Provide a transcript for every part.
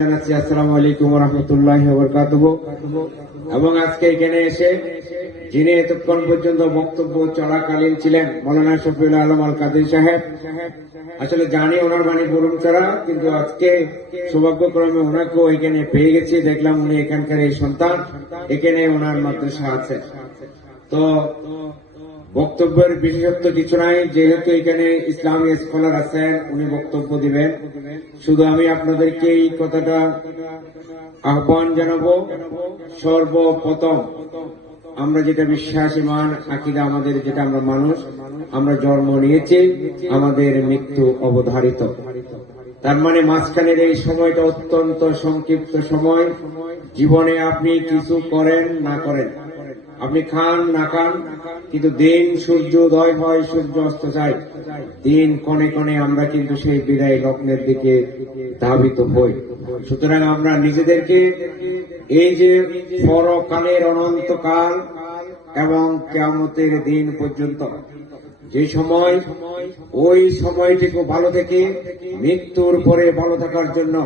জানাচ্ছি, আসসালামু আলাইকুম রহমতুল্লাহ বরকাতুহ এবং আজকে এখানে এসে যিনি এতক্ষণ পর্যন্ত বক্তব্য চলাকালীন ছিলেন, মৌলানা শফিউল আলম আল কাদির সাহেব। আসলে জানি ওনার বাণী বরুণ করা কিন্তু আজকে সৌভাগ্যক্রমে ওনাকেও এখানে পেয়ে গেছি। দেখলাম উনি এখানকার এই সন্তান, এখানে ওনার মাদ্রাসা আছে। তো বক্তব্যের বিশেষত্ব কিছু নাই। যেহেতু এখানে ইসলামী স্কলার আছেন, উনি বক্তব্য দিবেন। শুধু আমি আপনাদেরকে এই কথাটা আহ্বান জানাব, সর্বপ্রথম আমরা যেটা বিশ্বাস ইমান আকিদা আমাদের, যেটা আমরা মানুষ, আমরা জন্ম নিয়েছি, আমাদের মৃত্যু অবধারিত। তার মানে মাঝখানের এই সময়টা অত্যন্ত সংক্ষিপ্ত সময়। জীবনে আপনি কিছু করেন, না করেন আপনি খান, না খান, কিন্তু দিন সূর্য উদয় হয়, সূর্য অস্ত যায়। দিন কনে কনে আমরা কিন্তু সেই বিদায় লগ্নের দিকে ধাবিত হই। সুতরাং আমরা নিজেদেরকে এই যে পরকালের অনন্তকাল এবং কেমতের দিন পর্যন্ত যে সময় ওই সময়টুকু ভালো থেকে মৃত্যুর পরে ভালো থাকার জন্য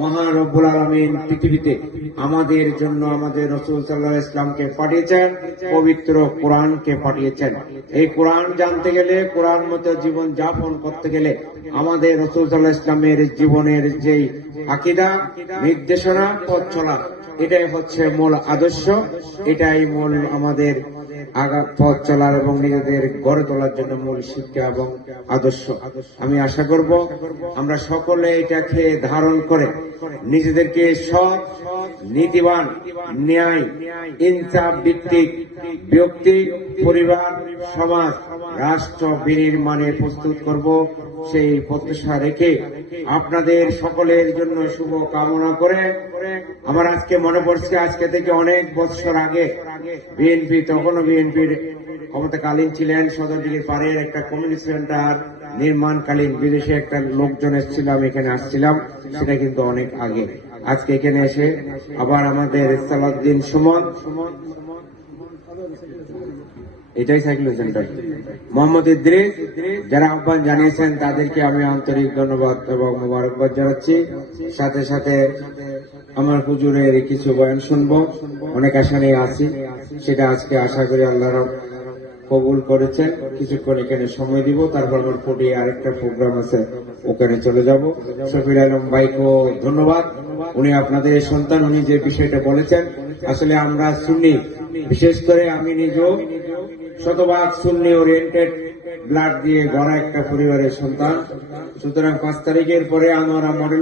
মহান রব্বুল আলমিন পৃথিবীতে আমাদের জন্য আমাদের রসুল সাল্লাহ ইসলামকে পাঠিয়েছেন, পবিত্র কোরআনকে পাঠিয়েছেন। এই কোরআন জানতে গেলে, কোরআন মতো জীবন যাপন করতে গেলে আমাদের রসুল সাল্লাহ ইসলামের জীবনের যেই আকিদা, নির্দেশনা, পথ চলা, এটাই হচ্ছে মূল আদর্শ, এটাই মূল আমাদের আগা পথ চলার এবং নিজেদের গড়ে তোলার জন্য মূল শিক্ষা এবং আদর্শ। আমি আশা করব, আমরা সকলে এটাকে ধারণ করে নিজেদেরকে সৎ, নীতিবান, ন্যায়, ইনসাফ ভিত্তিক ব্যক্তি, পরিবার, সমাজ, রাষ্ট্র বিনির্মাণে প্রস্তুত করব। সেই প্রত্যাশা রেখে আপনাদের সকলের জন্য শুভ কামনা করে আমার আজকে মনে পড়ছে আজকে থেকে অনেক বছর আগে বিএনপি তখনও বিএনপির ক্ষমতাকালীন ছিলেন সদর সদরদিঘির পাড়ের একটা কমিউনিটি সেন্টার নির্মাণকালীন বিদেশে একটা লোকজন এসেছিল, আমি এখানে আসছিলাম, সেটা কিন্তু অনেক আগে। আজকে এখানে এসে আবার আমাদের সালাউদ্দিন সুমন এটাই সাইকেল সেন্টার মোহাম্মদ ইদ্রিস, যারা আহ্বান জানিয়েছেন, তাদেরকে আমি আন্তরিক ধন্যবাদ এবং মোবারকবাদ জানাচ্ছি। সাথে সাথে আমার হুজুরের কিছু বয়ান শুনব। অনেক আশা নিয়ে আছি। সেটা আজকে আশা করি আল্লাহর কবুল করেছেন। কিছুক্ষণ এখানে সময় দিব, তারপর আমার ফুটে আরেকটা প্রোগ্রাম আছে, ওখানে চলে যাব। শফির আলম ভাইকেও ধন্যবাদ। উনি আপনাদের সন্তান, উনি যে বিষয়টা বলেছেন, আসলে আমরা শুনি বিশেষ করে আমি নিজেও শতভাগ শূন্য ওরিয়েন্টেড ব্লাড দিয়ে গড়া একটা পরিবারের সন্তান। সুতরাং পাঁচ তারিখের পরে আমরা মডেল